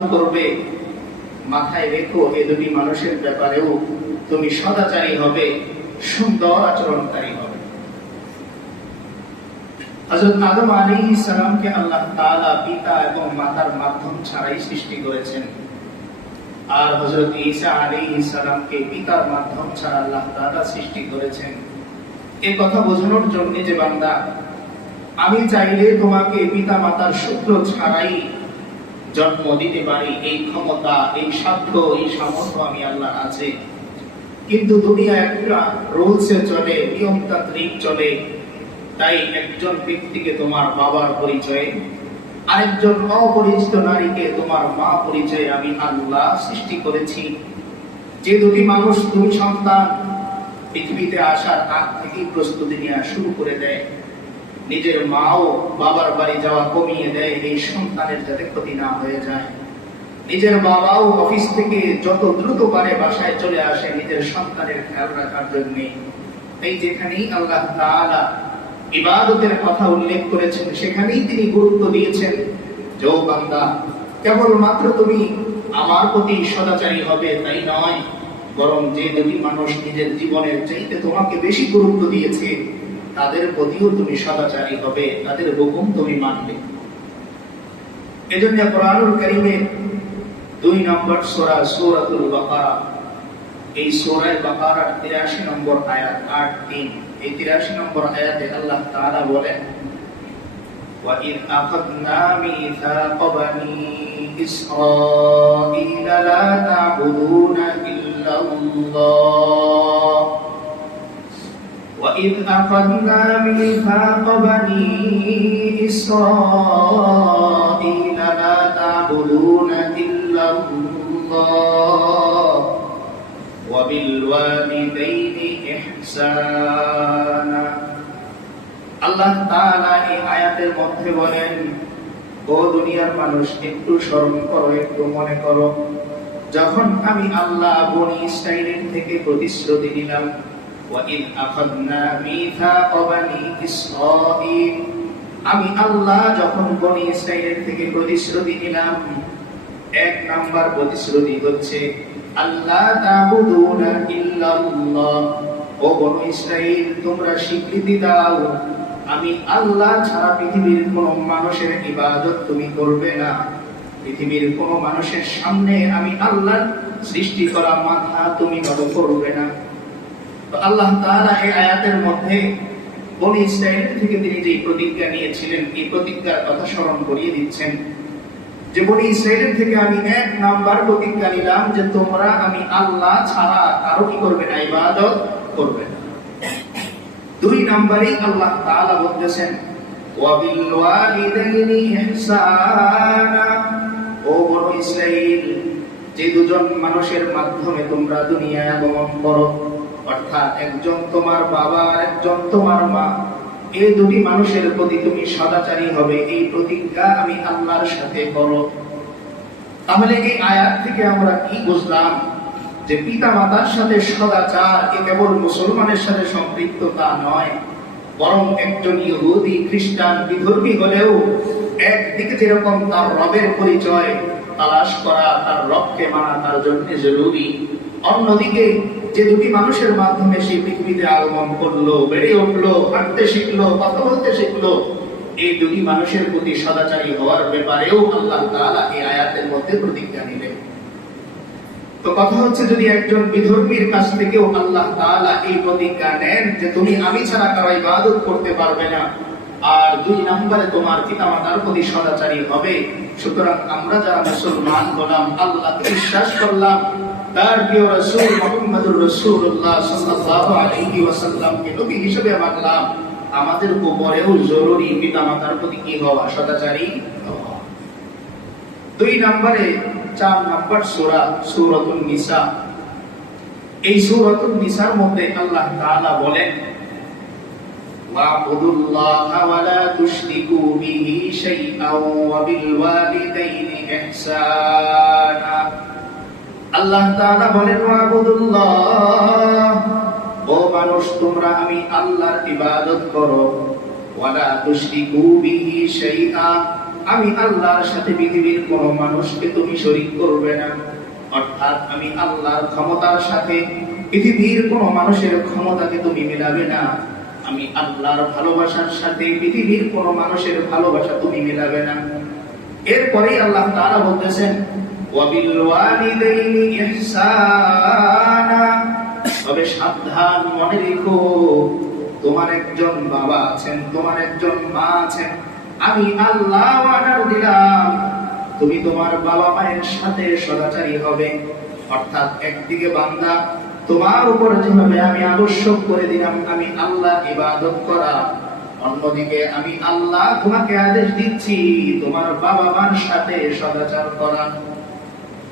করবে, মাথায় রেখো এই দুটি মানুষের ব্যাপারেও তুমি সদাচারী হবে, সুন্দর আচরণকারী হবে। হযরত আদম আলাইহিস সালামকে আল্লাহ তাআলা পিতা এবং মাতার মাধ্যম ছাড়াই সৃষ্টি করেছেন, আর হযরত ঈসা আলাইহিস সালামকে পিতার মাধ্যম ছাড়া আল্লাহ তাআলা সৃষ্টি করেছেন। এই কথা বোঝানোর জন্য যে বান্দা, আমি চাইলে তোমাকে পিতা মাতার সূত্র ছাড়াই জন্ম দিতে পারি, এই ক্ষমতা, এই সাধ্য, এই সামর্থ্য আমি আল্লাহ আছে। কিন্তু দুনিয়া একটা রুলসে চলে, নিয়মতান্ত্রিক চলে। তাই একজন ব্যক্তিকে তোমার বাবার পরিচয়ে, আরেকজন অপরিচিত নারীকে তোমার মা পরিচয়ে আমি আল্লাহ সৃষ্টি করেছি। যে দুটি মানুষ, দুই সন্তান পৃথিবীতে আসার আগ থেকেই প্রস্তুতি নেওয়া শুরু করে দেয়, নিজের মাও বাবার বাড়ি যাওয়া কমিয়ে দেয় এই সন্তানের যাতে ক্ষতি না হয়ে যায়। নিজের বাবাও অফিস থেকে যত দ্রুত পারে বাসায় চলে আসে নিজের সন্তানের খেয়াল রাখার জন্য। এই যেখানেই আল্লাহ তাআলা ইবাদতের কথা উল্লেখ করেছেন, সেখানেই তিনি গুরুত্ব দিয়েছেন যে ও বান্দা, কেবলমাত্র তুমি আমার প্রতি সদাচারী হবে তাই নয়, বরং যে দুটি মানুষ নিজের জীবনের চাইতে তোমাকে বেশি গুরুত্ব দিয়েছে তাদের প্রতিও তুমি সদাচারী হবে, তাদের হুকুম তুমি মানবে। এজন্য কোরআনুল কারীমের 2 নম্বর সূরা সূরাতুল বাকারা, এই সূরা বাকারার 83 নম্বর আয়াত 8-3, এই 83 নম্বর আয়াতে আল্লাহ তাআলা বলেন, ওয়া ইয আখাযনা মিসাকা বানী ইসরাঈলা লা তা'বুদুনা ইল্লাল্লাহ وَإِذْ أَخَذْنَا مِيثَاقَ بَنِي إِسْرَائِيلَ لَا تَعْبُدُونَ إِلَّا اللَّهَ وَبِالْوَالِدَيْنِ إِحْسَانًا। আল্লাহ তাআলা এই আয়াতের মধ্যে বলেন, ও দুনিয়ার মানুষ, একটু স্মরণ করো, একটু মনে করো, যখন আমি আল্লাহ বনী ইসরাঈলের থেকে প্রতিশ্রুতি নিলাম। وَإِذْ أَخَذْنَا مِيثَاقَ بَنِي إِسْرَائِيلَ, আমি আল্লাহ যখন বনী ইসরাঈলের থেকে প্রতিশ্রুতি নিলাম, 1 নাম্বার প্রতিশ্রুতি হচ্ছে আল্লাহ তা'বুদুনা ইল্লাল্লাহ। ও বনী ইসরাঈল, তোমরা স্বীকৃতি দাও আমি আল্লাহ ছাড়া পৃথিবীর কোন মানুষের ইবাদত তুমি করবে না, পৃথিবীর কোন মানুষের সামনে আমি আল্লাহর সৃষ্টি করা মাথা তুমি নত করবে না। তো আল্লাহ তাআলা এই আয়াতের মধ্যে বনী ইসরাঈল থেকে তিনি যে প্রতিজ্ঞা নিয়েছিলেন, এই প্রতিজ্ঞার কথা স্মরণ করিয়ে দিচ্ছেন যে বনী ইসরাঈল থেকে আমি 1 নাম্বার প্রতিজ্ঞা নিলাম যে তোমরা আমি আল্লাহ ছাড়া কারো কি করবে না, ইবাদত করবে না। 2 নাম্বারে আল্লাহ তাআলা বলতেছেন, ওয়া বিল ওয়ালিদাইনি ইহসানা। ও বনী ইসরাঈল, যে দুজন মানুষের মাধ্যমে তোমরা দুনিয়ায় আগমন করো, অর্থাৎ একজন তোমার বাবা আর একজন তোমার মা, এই দুটি মানুষের প্রতি তুমি সদাচারী হবে, এই প্রতিজ্ঞা আমি আল্লাহর সাথে করো। তাহলে এই আয়াত থেকে আমরা কি বুঝলাম? যে পিতা মাতার সাথে সদাচার এ কেবল মুসলমানের সাথে সম্পৃক্ত তা নয়, বরং একজন ইহুদি, খ্রিস্টান, বিধর্মী হলেও একদিকে যেরকম তার রবের পরিচয় তালাশ করা, তার রবকে মানা তার জন্য জরুরি, অন্যদিকে যে দুটি মানুষের মাধ্যমে সে পৃথিবীতে আগমন করলো, বেড়ে উঠলো, হাঁটতে শিখলো, কথা বলতে শিখলো, এই দুটি মানুষের প্রতি সদাচারী হওয়ার ব্যাপারেও আল্লাহ তাআলা এই আয়াতের মধ্যে প্রতিজ্ঞা নিলেন। তো কথা হচ্ছে, যদি একজন বিধর্মীর কাছ থেকেও আল্লাহ তাআলা এই প্রতিজ্ঞা নেন যে তুমি আমি ছাড়া কারো ইবাদত করতে পারবে না, আর 2 নম্বরে তোমার পিতামাতার প্রতি সদাচারী হবে, সুতরাং আমরা যারা মুসলমান হলাম, আল্লাহকে বিশ্বাস করলাম, তার প্রিয় রাসূল মুহাম্মদুর রাসূলুল্লাহ সাল্লাল্লাহু আলাইহি ওয়াসাল্লামকে নবী হিসেবে মানলাম, আমাদের উপরেও জরুরি পিতামাতার প্রতি কি হওয়া, সদাচারী হওয়া। 2 নম্বরে 4 নম্বর সূরা সূরাতুন নিসা, এই সূরাতুন নিসার মধ্যে আল্লাহ তাআলা বলেন, ওয়া'বুদুল্লাহা ওয়া লা তুশরিকু বিহি শাইআন ওয়া বিল ওয়ালিদাইনি ইহসানা। আল্লাহ তাআলা বলেন, ওয়া'বুদুল্লাহ, ও মানুষ তোমরা আমি আল্লাহর ইবাদত করো, ওয়া লা তুশরিকু বিহি শাইআ, আমি আল্লাহর সাথে পৃথিবীর কোন মানুষকে তুমি শরীক করবে না। অর্থাৎ আমি আল্লাহর ক্ষমতার সাথে পৃথিবীর কোন মানুষের ক্ষমতাকে তুমি মিলাবে না। আমি আল্লাহর ভালোবাসার সাথে পৃথিবীর কোন মানুষের ভালোবাসা তুমি মিলাবে না। এরপরে আল্লাহ তাআলা বলতেছেন ওয়াবিল ওয়ালিদাইনি ইহসানা, তবে সাবধান, মনে রেখো তোমার একজন বাবা আছেন, তোমার একজন মা আছেন। আমি আল্লাহ অর্ডার দিলাম তুমি তোমার বাবা মায়ের সাথে সদাচারী হবে। অর্থাৎ একদিকে বান্দা তোমার উপর যেভাবে আমি আবশ্যক করে দিলাম আমি আল্লাহ ইবাদত করা, অন্যদিকে আমি আল্লাহ তোমাকে আদেশ দিচ্ছি তোমার বাবা মার সাথে সদাচার করা।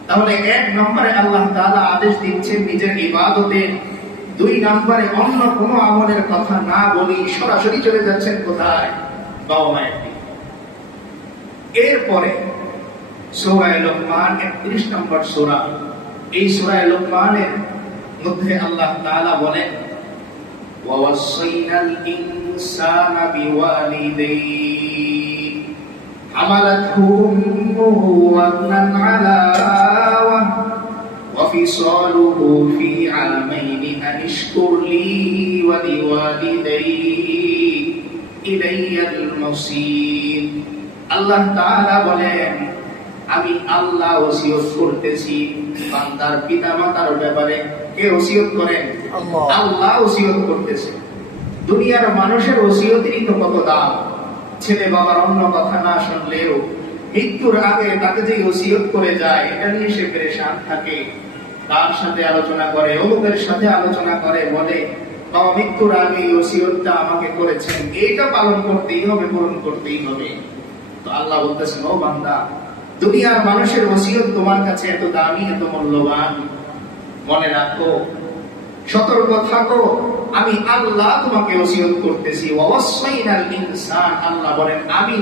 তাহলে এক নম্বরে আল্লাহ তাআলা আদেশ দিচ্ছেন নিজের ইবাদতের, দুই নম্বরে অন্য কোনো আমলের কথা না বলি সরাসরি চলে যাচ্ছেন কোথায়? বাবা মায়ের দিকে। এরপরে সূরা লোকমান 31 নম্বর সূরা, এই সূরা লোকমানের মধ্যে আল্লাহ তাআলা বলেন ওয়াসাইনাল ইনসানা বিওয়ালিদাইহি হামালাতহু উম্মুহু ওয়াহনান আলা ওয়াফিসালুহু ফি আমাইনি আন ইশকুর লি ওয়া লিওয়ালিদাইহি ইলাইয়াল মাসীর। আল্লাহ তাআলা বলেন আমি আল্লাহ ওসিয়ত করতেছি বান্দার পিতামাতার ব্যাপারে। কে ওসিয়ত করেন? আল্লাহ ওসিয়ত করতেছে। দুনিয়ার মানুষের ওসিয়তেরই তো কত দাম। ছেলে বাবার অন্য কথা না শুনলেও মৃত্যুর আগে তাকে যে ওসিয়ত করে যায় এটা নিয়ে সে পেরেশান থাকে। তার সাথে আলোচনা করে, অমুকের সাথে আলোচনা করে, বলে বাবা মৃত্যুর আগে এই ওসিয়তটা আমাকে করেছেন, এইটা পালন করতেই হবে, পূরণ করতেই হবে। তো আল্লাহ বলতেছেন ও বান্দা, দুনিয়ার মানুষের ওসিয়ত তোমার কাছে এত দামি, এত মূল্যবান, মনে রাখো, সতর্ক থাকো, আমি আল্লাহ তোমাকে ওসিয়ত করতেছি। ওয়াসাইনাল ইনসান, আল্লাহ বলেন আমি